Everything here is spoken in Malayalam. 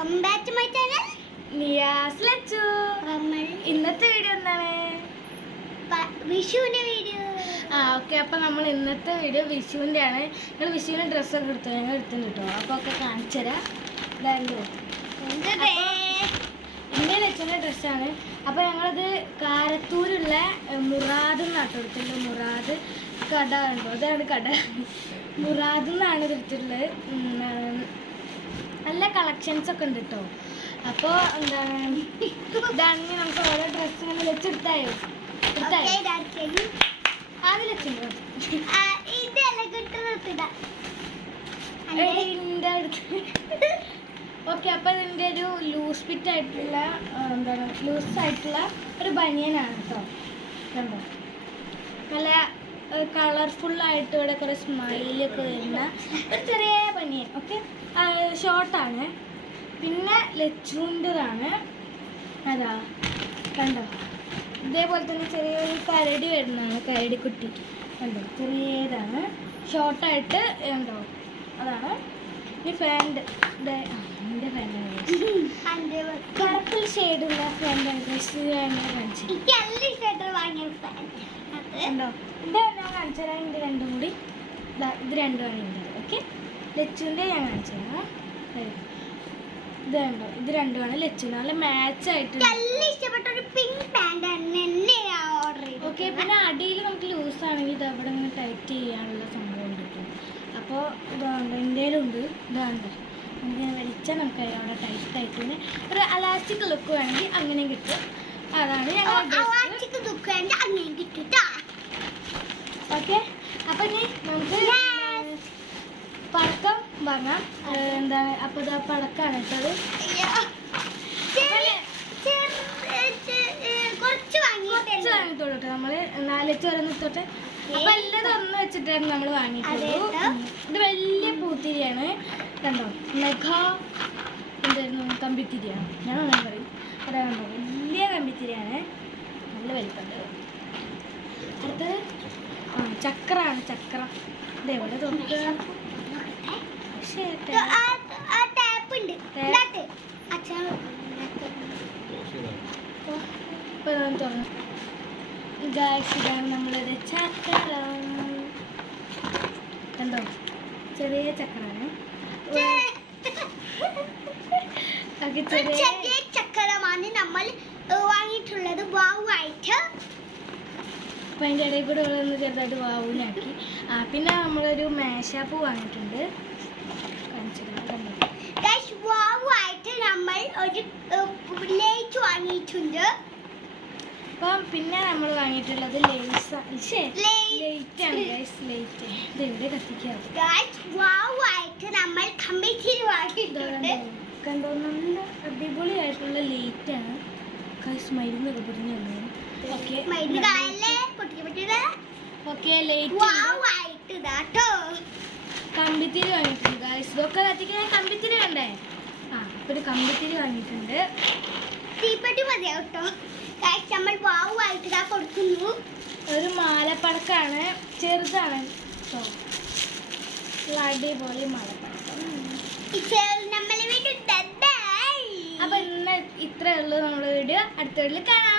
Welcome back to my channel Niyas Lachu. ഇന്നത്തെ വീഡിയോ എന്താണ്? വിഷുവിന്റെ വീഡിയോ. ഓക്കെ, അപ്പോൾ നമ്മൾ ഇന്നത്തെ വീഡിയോ വിഷുവിൻ്റെ ആണ്. ഞങ്ങൾ വിഷുവിന് ഡ്രസ്സൊക്കെ എടുത്തു, ഞങ്ങൾ എടുത്തിട്ട് കേട്ടോ. അപ്പോൾ ഒക്കെ കാണിച്ചു തരാം. ഇതായിരുന്നു എൻ്റെ ലച്ചുവിൻ്റെ ഡ്രസ്സാണ്. അപ്പോൾ ഞങ്ങളത് കാരത്തൂരുള്ള മുറാദ് എന്നാട്ടോ എടുത്തിട്ടുള്ളത്. മുറാദ് കട ഉണ്ടോ, അതാണ് കട. മുറാദ് എന്നാണ് എടുത്തിട്ടുള്ളത്. നല്ല കളക്ഷൻസ് ഒക്കെ ഉണ്ട് കേട്ടോ. അപ്പോൾ എന്താണ് ഇതാണെങ്കിൽ നമുക്ക് ഓരോ ഡ്രസ്സ് ഇങ്ങനെ വെച്ചെടുത്തായോ ആദ്യം വെച്ചിട്ടുണ്ടോ ഓക്കെ. അപ്പോൾ ഇതിൻ്റെ ഒരു ലൂസ് ഫിറ്റ് ആയിട്ടുള്ള എന്താണ് ലൂസായിട്ടുള്ള ഒരു ബനിയനാണ് കേട്ടോ. കണ്ടോ, നല്ല കളർഫുള്ളായിട്ട് ഇവിടെ കുറേ സ്മൈലൊക്കെ വരുന്ന ഒരു ചെറിയ ബനിയൻ. ഓക്കെ, ഷോർട്ടാണ്. പിന്നെ ലച്ചുവിൻ്റെതാണ്. അതാ കണ്ടോ, ഇതേപോലെ തന്നെ ചെറിയൊരു കരടി വരുന്നതാണ്, കരടിക്കുട്ടി. കണ്ടോ, ചെറിയതാണ്, ഷോർട്ടായിട്ട് ഉണ്ടോ, അതാണ്. ഈ ഫാൻഡ് എൻ്റെ ഫാൻഡാണ്, പർപ്പിൾ ഷെയ്ഡുള്ള ഫാൻഡാണ്. ഉണ്ടോ, ഇത് ഞാൻ കാണിച്ചു തരാം. ഇതിൻ്റെ രണ്ടും കൂടി ഇത് രണ്ടുമാണ് ഉണ്ട്. ഓക്കെ, ലച്ചുവിൻ്റെ ഞാൻ കാണിച്ചു തരാം. ഇത് കണ്ടോ, ഇത് രണ്ടുമാണ് ലച്ചുവിന് നല്ല മാച്ച് ആയിട്ട്. ഓക്കെ, പിന്നെ അടിയിൽ നമുക്ക് ലൂസ് ആണെങ്കിൽ ഇത് അവിടെ ഇങ്ങനെ ടൈറ്റ് ചെയ്യാനുള്ള സംഭവം ഉണ്ട് കേട്ടോ. അപ്പോൾ ഇതാണ്ട് ഇന്ത്യയിലുണ്ട്. ഇതാണ്ട് ഇങ്ങനെ വലിച്ചാൽ നമുക്ക് അവിടെ ടൈറ്റ് ആയിട്ട് പിന്നെ ഒരു അലാസ്റ്റിക് ലുക്ക് വേണമെങ്കിൽ അങ്ങനെ കിട്ടും. അതാണ് ഞങ്ങൾ. ഓക്കെ, അപ്പം ഇനി നമുക്ക് പടക്കം പറഞ്ഞാൽ എന്താണ്. അപ്പോൾ ഇതാ പടക്കമാണ് കേട്ടത്. വാങ്ങിത്തോളൂ കേട്ടോ. നമ്മൾ 4 വരെ നിർത്തോട്ടെ. അപ്പോൾ എല്ലാം ഒന്ന് വെച്ചിട്ടാണ് നമ്മൾ വാങ്ങിയിട്ടുള്ളൂ. ഇത് വലിയ പൂത്തിരിയാണ് കണ്ടോ, മെഗാ എന്തായിരുന്നു കമ്പിത്തിരിയാണ്, ഞാൻ അങ്ങനെ പറയും. അതാ കണ്ടോ, വലിയ കമ്പിത്തിരിയാണ്, നല്ല വലിപ്പമുണ്ട്. അടുത്തത് ചക്രമാണ്. ചക്രം ഇതേപോലെ തൊട്ട് തുറന്നു. ഇതാണ് നമ്മളൊരു ചക്രം. കണ്ടോ, ചെറിയ ചക്രമാണ്. ചെറിയ ചക്രമാണ് നമ്മൾ വാങ്ങിയിട്ടുള്ളത്. വാവുമായിട്ട് അപ്പം അതിൻ്റെ ഇടയിൽ കൂടെ ഒന്ന് ചെറുതായിട്ട് വാവുനാക്കി. പിന്നെ നമ്മളൊരു മേശാപ്പ് വാങ്ങിയിട്ടുണ്ട്, വാവുമായിട്ട് നമ്മൾ ഒരു ലൈറ്റ് വാങ്ങിയിട്ടുണ്ട്. അപ്പം പിന്നെ നമ്മൾ വാങ്ങിയിട്ടുള്ളത് ലൈറ്റാണ്. ലൈറ്റ് ഇതെവിടെ വാവുമായിട്ട് നമ്മൾ കമ്പിത്തിരി വാങ്ങിയിട്ടുണ്ട്. കണ്ടോ, നല്ല അടിപൊളിയായിട്ടുള്ള ലൈറ്റാണ്. മരുന്നൊക്കെ പൊടിഞ്ഞു വന്നു. ഓക്കെ, കമ്പിത്തിരി വാങ്ങിയിട്ടുണ്ട്. ഇതൊക്കെ കത്തിക്കാൻ കമ്പിത്തിരി വേണ്ടേ? അപ്പോൾ ഒരു കമ്പിത്തിരി വാങ്ങിയിട്ടുണ്ട്. തീപ്പെട്ടി മതിയാട്ടോ. നമ്മൾ വാവുമായിട്ട് കൊടുക്കുന്നു. ഒരു മാലപ്പടക്കാണ്, ചെറുതാണ് കേട്ടോ, അടിപൊളി മാലപ്പടക്കം. നമ്മളെ വീട്ടിൽ അപ്പോൾ ഇന്ന് ഇത്രയേ ഉള്ളൂ നമ്മുടെ വീഡിയോ. അടുത്ത വീട്ടിൽ കാണാം.